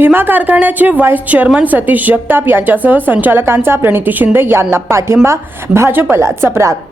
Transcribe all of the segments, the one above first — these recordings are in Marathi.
भीमा कारखान्याचे व्हाईस चेअरमन सतीश जगताप यांच्यासह संचालकांचा प्रणिती शिंदे यांना पाठिंबा, भाजपला चपराक।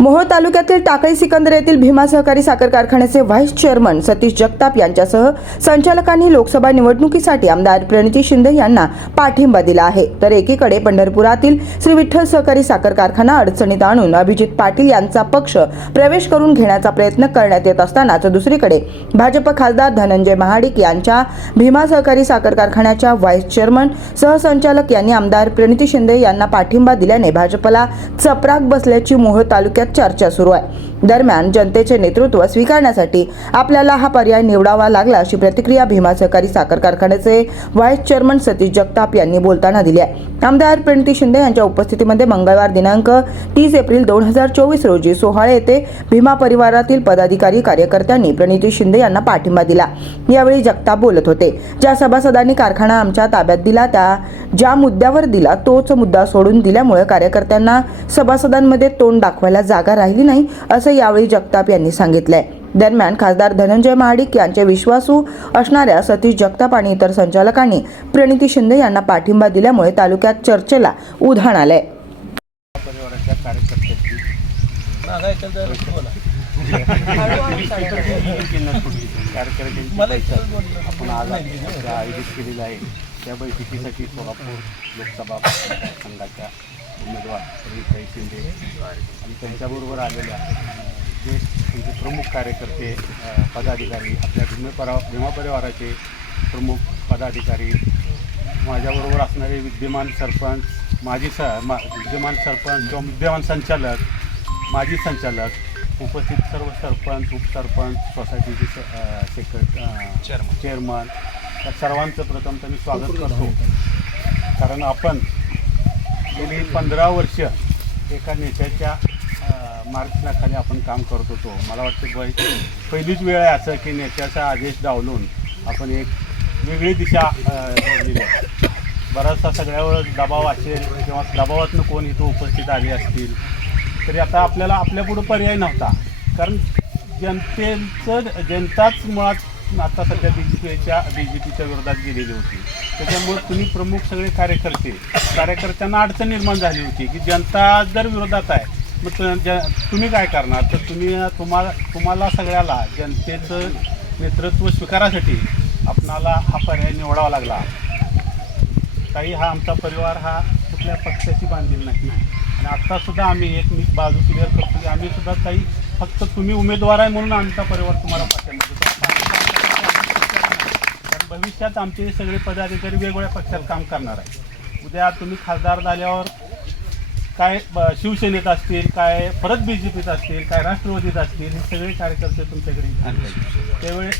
मोहोळ तालुक्यातील टाकळी सिकंदर येथील भीमा सहकारी साखर कारखान्याचे व्हाईस चेअरमन सतीश जगताप यांच्यासह संचालकांनी लोकसभा निवडणुकीसाठी आमदार प्रणिती शिंदे यांना पाठिंबा दिला आहे, तर एकीकडे पंढरपुरातील श्री विठ्ठल सहकारी साखर कारखाना अडचणीत आणून अभिजित पाटील यांचा पक्ष प्रवेश करून घेण्याचा प्रयत्न करण्यात येत असतानाच दुसरीकडे भाजप खासदार धनंजय महाडिक यांच्या भीमा सहकारी साखर कारखान्याच्या व्हाईस चेअरमन सहसंचालक यांनी आमदार प्रणिती शिंदे यांना पाठिंबा दिल्याने भाजपला चपराक बसल्याची मोहोळ तालुक्यात चर्चा सुरू आहे। दरम्यान जनतेचे नेतृत्व स्वीकारण्यासाठी आपल्याला हा पर्याय निवडावा लागला अशी प्रतिक्रिया भीमा सहकारी साखर कारखान्याचे व्हाईस चेअरमन सतीश जगताप यांनी बोलताना दिली आहे। आमदार प्रणिती शिंदे यांच्या उपस्थितीमध्ये मंगळवार दिनांक 30 एप्रिल 2024 रोजी सोहाळे येथे भीमा परिवारातील पदाधिकारी कार्यकर्त्यांनी प्रणिती शिंदे यांना पाठिंबा दिला। यावेळी जगताप बोलत होते, ज्या सभासदांनी कारखाना आमच्या ताब्यात दिला, ज्या मुद्द्यावर दिला तोच मुद्दा सोडून दिल्यामुळे कार्यकर्त्यांना सभासदांमध्ये तोंड दाखवायला जागा राहिली नाही, असं यावेळी जगताप यांनी सांगितलंय। दरम्यान खासदार धनंजय महाडिक यांचे विश्वासू असणाऱ्या सतीश जगताप आणि इतर संचालकांनी प्रणिती शिंदे यांना पाठिंबा दिल्यामुळे तालुक्यात चर्चेला उधाण आलंय। परिवाराच्या कार्यकर्त्यांची आपण आज आयोजित केलेलं आहे। त्या बैठकीसाठी सोलापूर लोकसभा मतदारसंघाच्या उमेदवार प्रणिती शिंदे आणि त्यांच्याबरोबर आलेल्या जे त्यांचे प्रमुख कार्यकर्ते, पदाधिकारी, आपल्या भीमा परिवाराचे प्रमुख पदाधिकारी, माझ्याबरोबर असणारे विद्यमान सरपंच, विद्यमान सरपंच किंवा विद्यमान संचालक, माजी संचालक, उपस्थित सर्व सरपंच, उपसरपंच, सोसायटीचे चेअरमन या सर्वांचं प्रथमतः मी स्वागत करतो। कारण आपण गेली 15 वर्ष एका नेत्याच्या मार्गदर्शनाखाली आपण काम करत होतो। मला वाटतं पहिलीच वेळ आहे असं की नेत्याचा आदेश डावलून आपण एक वेगळी दिशा दिली आहे। बराचसा सगळ्या वेळेस दबाव असेल किंवा दबावातनं कोण इथं उपस्थित आले असतील तरी आता आपल्याला आपल्यापुढं पर्याय नव्हता, कारण जनताच मुळात आता सध्या बीजेपीच्या विरोधात गेलेली होती। त्याच्यामुळे तुम्ही प्रमुख सगळे कार्यकर्त्यांना अडचण निर्माण झाली होती की जनता जर विरोधात आहे मग तुम्ही काय करणार, तर तुम्हाला सगळ्याला जनतेचं नेतृत्व स्वीकारासाठी आपणाला हा पर्याय निवडावा लागला। काही हा आमचा परिवार हा कुठल्या पक्षाची बांधील नाही आणि आत्तासुद्धा आम्ही एक बाजू क्लिअर करतो की आम्ही सुद्धा काही फक्त तुम्ही उमेदवार आहे म्हणून आमचा परिवार तुम्हाला पाठिंबा देतो। कारण भविष्यात आमचे सगळे पदाधिकारी वेगवेगळ्या पक्षात काम करणार आहे। उद्या तुम्ही खासदार झाल्यावर काय शिवसेनेत असतील, काय परत बीजेपीत असतील, काय राष्ट्रवादीत असतील, हे सगळे कार्यकर्ते तुमच्याकडे त्यावेळी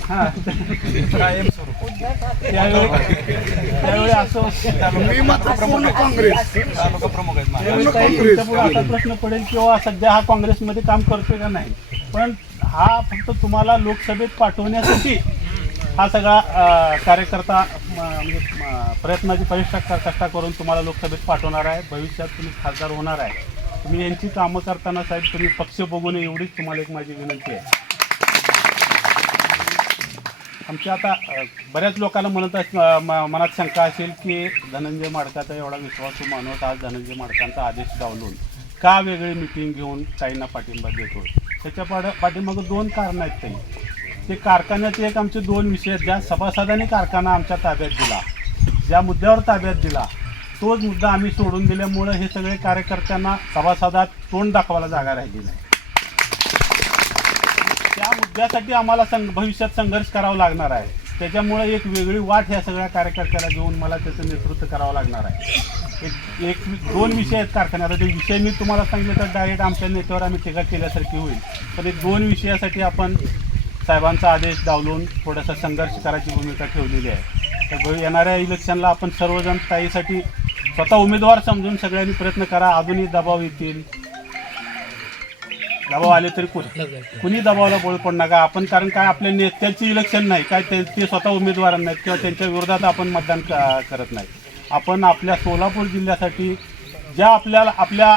त्यावेळी असं असा प्रश्न पडेल किंवा सध्या हा काँग्रेसमध्ये काम करतोय का नाही, पण हा फक्त तुम्हाला लोकसभेत पाठवण्यासाठी हा सगळा कार्यकर्ता म्हणजे प्रयत्नाची कष्टा करून तुम्हाला लोकसभेत पाठवणार आहे। भविष्यात तुम्ही खासदार होणार आहे। तुम्ही यांची कामं करताना साहेब तुम्ही पक्ष बघू नये एवढीच तुम्हाला एक माझी विनंती आहे। आमच्या आता बऱ्याच लोकांना मनात शंका असेल की धनंजय माडकाचा एवढा विश्वासू माणूस आज धनंजय माडकांचा आदेश डावलून का वेगळी मिटिंग घेऊन काहींना पाठिंबा देतो। त्याच्या पाठीमागं 2 कारणं आहेत। काही ते कारखान्याचे एक आमचे 2 विषय आहेत। ज्या सभासदांनी कारखाना आमच्या ताब्यात दिला, ज्या मुद्द्यावर ताब्यात दिला तोच मुद्दा आम्ही सोडून दिल्यामुळं हे सगळे कार्यकर्त्यांना सभासदात तोंड दाखवायला जागा राहिली नाही। त्या मुद्द्यासाठी आम्हाला भविष्यात संघर्ष करावा लागणार आहे। त्याच्यामुळे एक वेगळी वाट ह्या सगळ्या कार्यकर्त्याला घेऊन मला त्याचं नेतृत्व करावं लागणार आहे। 2 विषय आहेत कारखान्याला। ते विषय मी तुम्हाला सांगितलं तर डायरेक्ट आमच्या नेत्यावर आम्ही टीका केल्यासारखी होईल, पण एक 2 विषयासाठी आपण साहेबांचा आदेश डावलून थोडासा संघर्ष करायची भूमिका ठेवलेली आहे। तर येणाऱ्या इलेक्शनला आपण सर्वजण ताईसाठी स्वतः उमेदवार समजून सगळ्यांनी प्रयत्न करा। अजूनही दबाव येतील, दबाव आले तरी कुणी दबावाला बळ पडू नका आपण, कारण काय आपल्या नेत्यांची इलेक्शन नाही, काय ते स्वतः उमेदवार नाहीत किंवा त्यांच्या विरोधात आपण मतदान करत नाही। आपण आपल्या सोलापूर जिल्ह्यासाठी ज्या आपल्या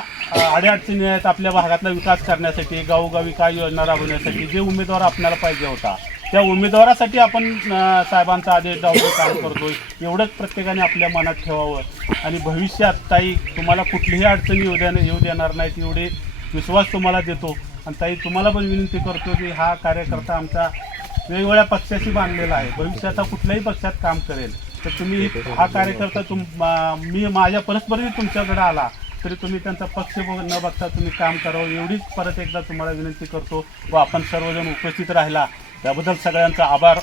अडीअडचणी आहेत, आपल्या भागातला विकास करण्यासाठी, गावोगावी काय योजना राबवण्यासाठी जे उमेदवार आपल्याला पाहिजे होता त्या उमेदवारासाठी आपण साहेबांचा आदेश डावलून काम करतोय, एवढंच प्रत्येकाने आपल्या मनात ठेवावं. आणि भविष्यात ताई तुम्हाला कुठलीही अडचणी येऊ देणार नाहीत एवढे विश्वास तुम्हाला देतो. आणि ताई तुम्हाला पण विनंती करतो की हा कार्यकर्ता आमचा वेगवेगळ्या पक्षाशी बांधलेला आहे, भविष्यात हा कुठल्याही पक्षात काम करेल. तर तुम्ही हा कार्यकर्ता मी माझ्या परस्परही तुमच्याकडे आला तरी तुम्ही त्यांचा पक्ष न बघता तुम्ही काम करावं एवढीच परत एकदा तुम्हाला विनंती करतो. व आपण सर्वजण उपस्थित राहिला त्याबद्दल सगळ्यांचा आभार,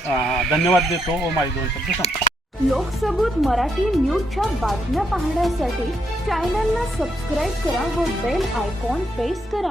धन्यवाद देतो व माझे 2 शब्द संपतो. लोकसबूत मराठी न्यूजच्या बातम्या पाहण्यासाठी चॅनलला सबस्क्राईब करा व बेल आयकॉन प्रेस करा.